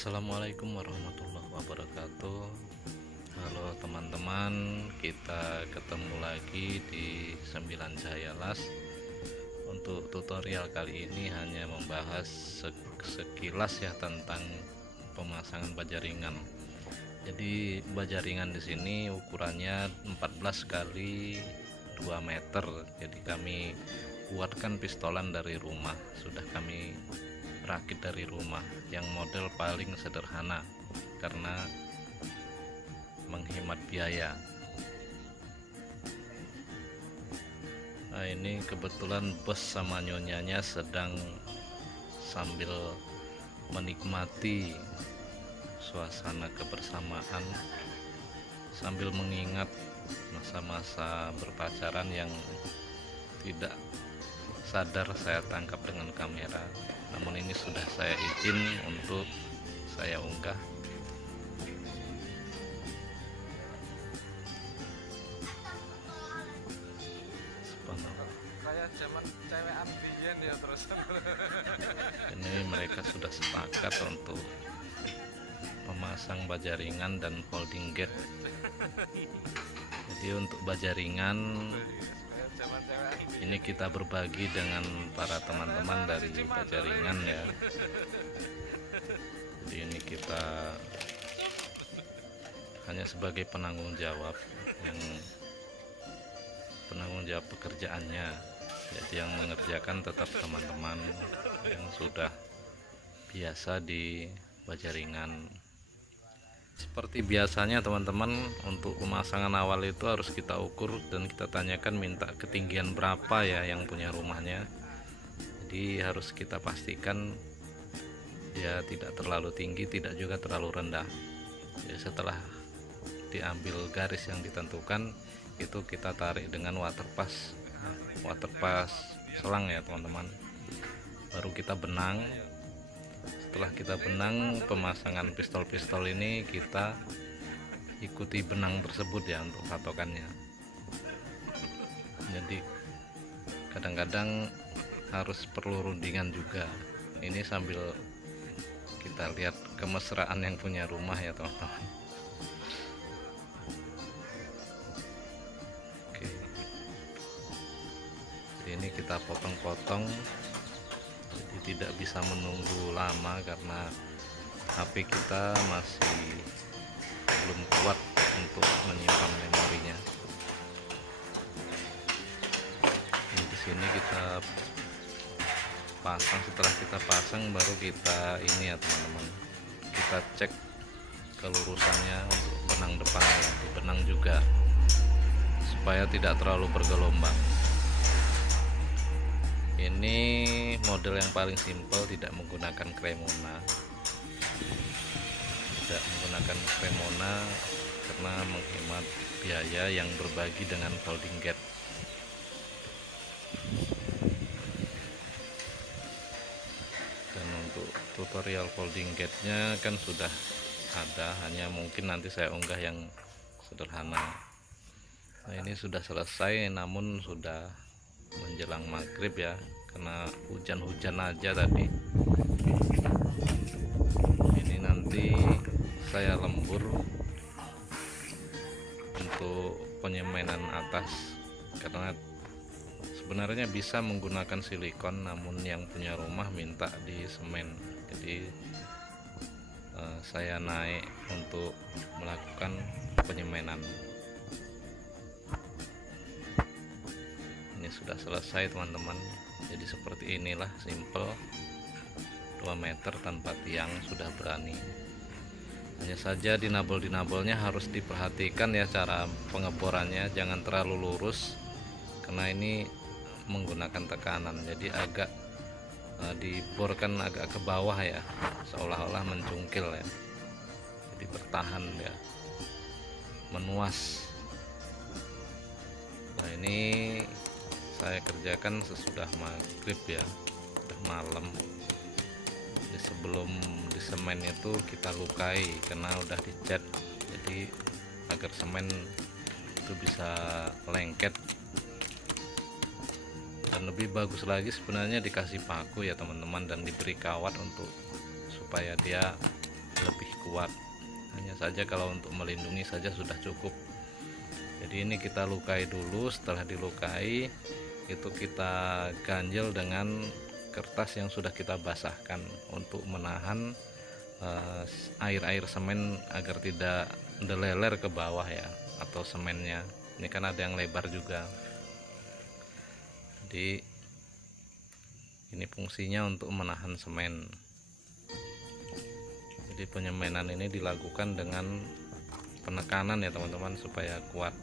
Assalamualaikum warahmatullahi wabarakatuh. Halo teman-teman, kita ketemu lagi di 9 Cahaya Las. Untuk tutorial kali ini hanya membahas sekilas ya tentang pemasangan baja ringan. Jadi baja ringan di sini ukurannya 14 kali 2 meter. Jadi kami buatkan pistolan dari rumah, sudah kami rakit dari rumah yang model paling sederhana karena menghemat biaya. Nah, ini kebetulan bos sama nyonyanya sedang sambil menikmati suasana kebersamaan sambil mengingat masa-masa berpacaran yang tidak sadar saya tangkap dengan kamera. Namun ini sudah saya izin untuk saya unggah. Kayak zaman cewekan biyen ya terus. Ini mereka sudah sepakat untuk memasang baja ringan dan folding gate. Jadi untuk baja ringan ini kita berbagi dengan para teman-teman dari baja ringan ya. Jadi ini kita hanya sebagai penanggung jawab pekerjaannya. Jadi yang mengerjakan tetap teman-teman yang sudah biasa di baja ringan. Seperti biasanya teman-teman, untuk pemasangan awal itu harus kita ukur dan kita tanyakan minta ketinggian berapa ya yang punya rumahnya. Jadi harus kita pastikan dia tidak terlalu tinggi, tidak juga terlalu rendah. Jadi setelah diambil garis yang ditentukan, itu kita tarik dengan water pass selang ya teman-teman. Baru kita benang. Setelah kita benang pemasangan pistol-pistol ini, kita ikuti benang tersebut ya untuk patokannya. Jadi kadang-kadang harus perlu rundingan juga. Ini sambil kita lihat kemesraan yang punya rumah ya teman-teman. Oke, jadi ini kita potong-potong. Jadi tidak bisa menunggu lama karena HP kita masih belum kuat untuk menyimpan memorinya. Di sini kita pasang, setelah kita pasang baru kita ini ya teman-teman, kita cek kelurusannya untuk benang depannya ya, dibenang juga supaya tidak terlalu bergelombang. Ini model yang paling simpel, tidak menggunakan Cremona, karena menghemat biaya yang berbagi dengan folding gate. Dan untuk tutorial folding gate nya kan sudah ada, hanya mungkin nanti saya unggah yang sederhana. Nah, ini sudah selesai, namun sudah menjelang maghrib ya, karena hujan-hujan aja tadi. Ini nanti saya lembur untuk penyemainan atas, karena sebenarnya bisa menggunakan silikon, namun yang punya rumah minta di semen. Jadi saya naik untuk melakukan penyemainan. Ini sudah selesai teman-teman. Jadi seperti inilah, simple, 2 meter tanpa tiang sudah berani. Hanya saja dinabel-dinabelnya harus diperhatikan ya, cara pengeborannya jangan terlalu lurus karena ini menggunakan tekanan, jadi agak diborkan agak ke bawah ya, seolah-olah mencungkil ya, jadi bertahan ya, menuas. Nah, ini saya kerjakan sesudah maghrib ya, udah malam. Jadi sebelum di semen itu kita lukai karena udah dicat, jadi agar semen itu bisa lengket. Dan lebih bagus lagi sebenarnya dikasih paku ya teman-teman, dan diberi kawat untuk supaya dia lebih kuat. Hanya saja kalau untuk melindungi saja sudah cukup. Jadi ini kita lukai dulu. Setelah dilukai itu kita ganjel dengan kertas yang sudah kita basahkan untuk menahan air-air semen agar tidak meleler ke bawah ya, atau semennya. Ini kan ada yang lebar juga. Jadi ini fungsinya untuk menahan semen. Jadi penyemanan ini dilakukan dengan penekanan ya teman-teman, supaya kuat.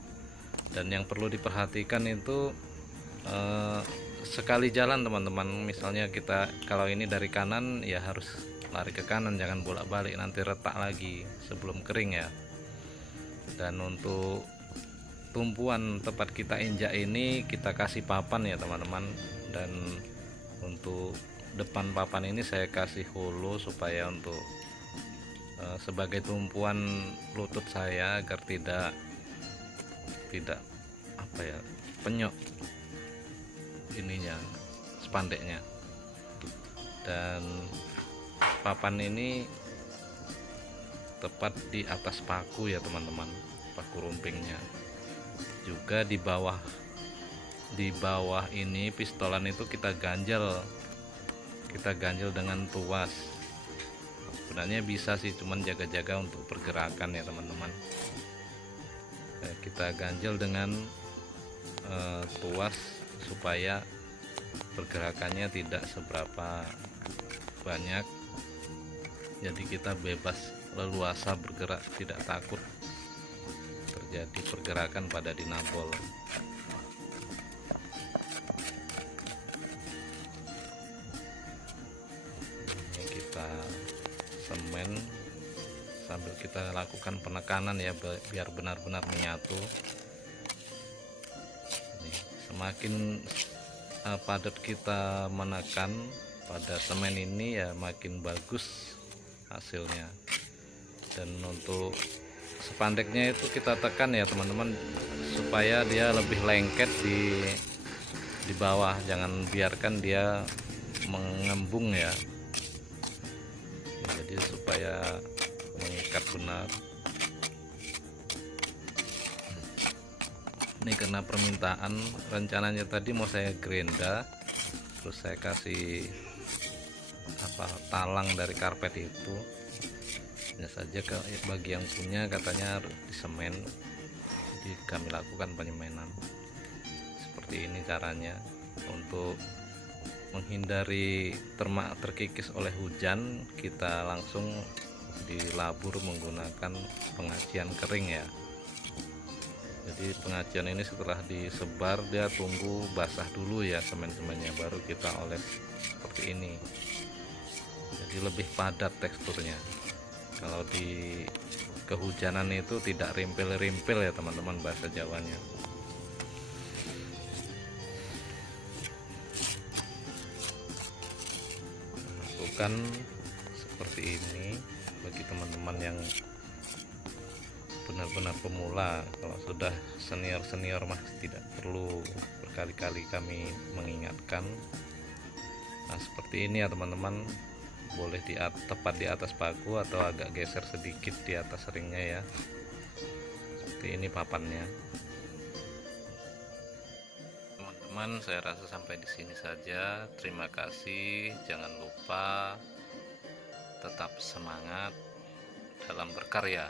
Dan yang perlu diperhatikan itu sekali jalan teman-teman, misalnya kita kalau ini dari kanan ya harus lari ke kanan, jangan bolak-balik, nanti retak lagi sebelum kering ya. Dan untuk tumpuan tempat kita injak ini kita kasih papan ya teman-teman, dan untuk depan papan ini saya kasih holo supaya untuk sebagai tumpuan lutut saya agar tidak apa ya, penyok ininya, spandeknya. Dan papan ini tepat di atas paku ya teman-teman, paku rumpingnya. Juga di bawah ini pistolan itu kita ganjel dengan tuas. Sebenarnya bisa sih, cuman jaga-jaga untuk pergerakan ya teman-teman. Kita ganjel dengan tuas supaya pergerakannya tidak seberapa banyak, jadi kita bebas leluasa bergerak, tidak takut terjadi pergerakan pada dinabol. Ini kita semen sambil kita lakukan penekanan ya, biar benar-benar menyatu. Ini, semakin padat kita menekan pada semen ini ya makin bagus hasilnya. Dan untuk spandeknya itu kita tekan ya teman-teman, supaya dia lebih lengket di bawah, jangan biarkan dia mengembung ya. Jadi supaya mengikat benar. Ini karena permintaan, rencananya tadi mau saya gerinda, terus saya kasih talang dari karpet itu. Hanya saja bagi yang punya katanya harus disemen, jadi kami lakukan penyemanan seperti ini caranya. Untuk menghindari terkikis oleh hujan, kita langsung dilabur menggunakan pengacian kering ya. Jadi pengacian ini setelah disebar dia tunggu basah dulu ya semen-semennya, baru kita oles seperti ini. Jadi lebih padat teksturnya. Kalau di kehujanan itu tidak rimpil-rimpil ya teman-teman, bahasa Jawanya. Lakukan seperti ini bagi teman-teman yang benar-benar pemula. Kalau sudah senior mah tidak perlu berkali-kali kami mengingatkan. Nah seperti ini ya teman-teman, boleh tepat di atas paku atau agak geser sedikit di atas ringnya ya. Seperti ini papannya. Teman-teman, saya rasa sampai di sini saja. Terima kasih. Jangan lupa tetap semangat dalam berkarya.